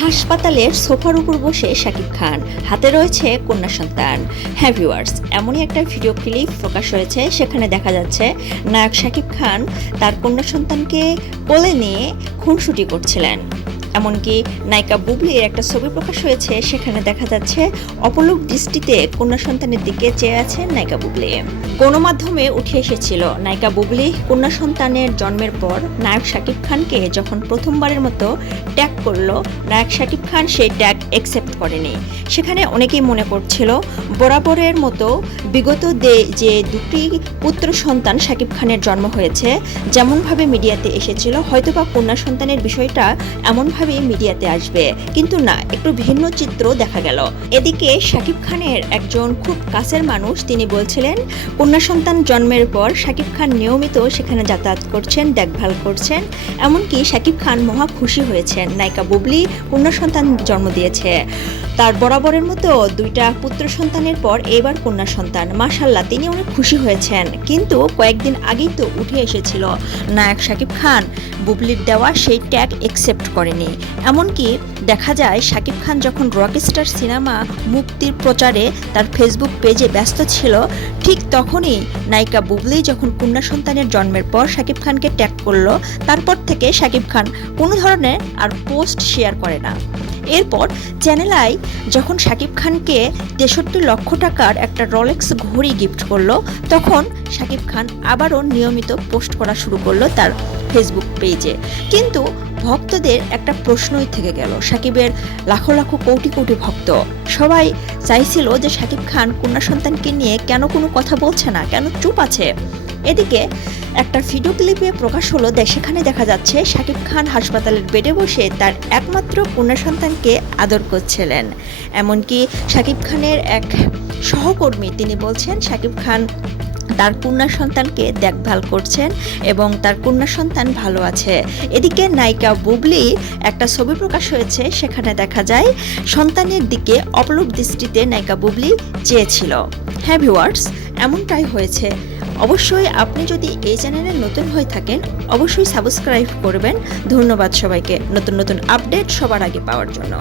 হাসপাতালের সোফার উপর বসে শাকিব খান, হাতে রয়েছে কন্যা সন্তান। হ্যাঁ ভিউয়ার্স, এমনই একটা ভিডিও ক্লিপ প্রকাশ হয়েছে। সেখানে দেখা যাচ্ছে নায়ক শাকিব খান তার কন্যা সন্তানকে কোলে নিয়ে খুনসুটি করছিলেন। এমনকি নায়িকা বুবলির একটা ছবি প্রকাশ হয়েছে, সেখানে দেখা যাচ্ছে অপলক দৃষ্টিতে কন্যা সন্তানের দিকে চেয়ে আছেন নায়িকা বুবলি। গণমাধ্যমে উঠে এসেছিল নায়িকা বুবলি কন্যা সন্তানের জন্মের পর নায়ক শাকিব খানকে যখন প্রথমবারের মতো ট্যাগ করলো, নায়ক শাকিব খান সেই ট্যাগ অ্যাকসেপ্ট করেনি। সেখানে অনেকেই মনে করছিল বরাবরের মতো বিগত যে দুটি পুত্র সন্তান শাকিব খানের জন্ম হয়েছে, যেমনভাবে মিডিয়াতে এসেছিল, হয়তোবা কন্যা সন্তানের বিষয়টা এমনভাবে মিডিয়াতে আসবে, কিন্তু না, একটু ভিন্ন চিত্র দেখা গেল। এদিকে শাকিব খানের একজন খুব কাছের মানুষ তিনি বলছিলেন কন্যা সন্তান জন্মের পর শাকিব খান নিয়মিত সেখানে যাতায়াত করছেন, দেখভাল করছেন। এমনকি শাকিব খান মহা খুশি হয়েছেন, নায়িকা বুবলি কন্যা সন্তান জন্ম দিয়েছে। তার বরাবরের মতো দুইটা পুত্র সন্তানের পর এবার কন্যা সন্তান, মাশাআল্লাহ, তিনি অনেক খুশি হয়েছেন। কিন্তু কয়েকদিন আগেই তো উঠে এসেছিল নায়ক শাকিব খান বুবলির দেওয়া সেই ট্যাগ অ্যাকসেপ্ট করেনি। এমনকি দেখা যায় শাকিব খান যখন রকস্টার সিনেমা মুক্তির প্রচারে তার ফেসবুক পেজে ব্যস্ত ছিল, ঠিক তখনই নায়িকা বুবলি যখন কন্যা সন্তানের জন্মের পর শাকিব খানকে ট্যাগ করলো, তারপর থেকে শাকিব খান কোনো ধরনের আর পোস্ট শেয়ার করে না। এরপর চ্যানেল আই যখন শাকিব খানকে 63 লক্ষ টাকার একটা রলেক্স ঘড়ি গিফট করলো, তখন শাকিব খান আবারও নিয়মিত পোস্ট করা শুরু করলো তার ফেসবুক পেজে। কিন্তু ভক্তদের একটা প্রশ্নই থেকে গেল, শাকিবের লাখো লাখো কোটি কোটি ভক্ত সবাই চাইছিল যে শাকিব খান কন্যা সন্তানকে নিয়ে কেন কোনো কথা বলছে না, কেন চুপ আছে। এদিকে একটা ভিডিও ক্লিপে প্রকাশ হলো, সেখানে দেখা যাচ্ছে শাকিব খান হাসপাতালের বেডে বসে তার একমাত্র কন্যা সন্তানকে আদর করছিলেন। এমনকি শাকিব খানের এক সহকর্মী তিনি বলছেন শাকিব খান তার কন্যা সন্তানকে দেখভাল করছেন এবং তার কন্যা সন্তান ভালো আছে। এদিকে নায়িকা বুবলি একটা ছবি প্রকাশ হয়েছে, সেখানে দেখা যায় সন্তানের দিকে অপলক দৃষ্টিতে নায়িকা বুবলি চেয়েছিল। হ্যাঁ ভিউয়ার্স, এমনটাই হয়েছে। অবশ্যই আপনি যদি এই চ্যানেলে নতুন হয়ে থাকেন অবশ্যই সাবস্ক্রাইব করবেন। ধন্যবাদ সবাইকে নতুন নতুন আপডেট সবার আগে পাওয়ার জন্য।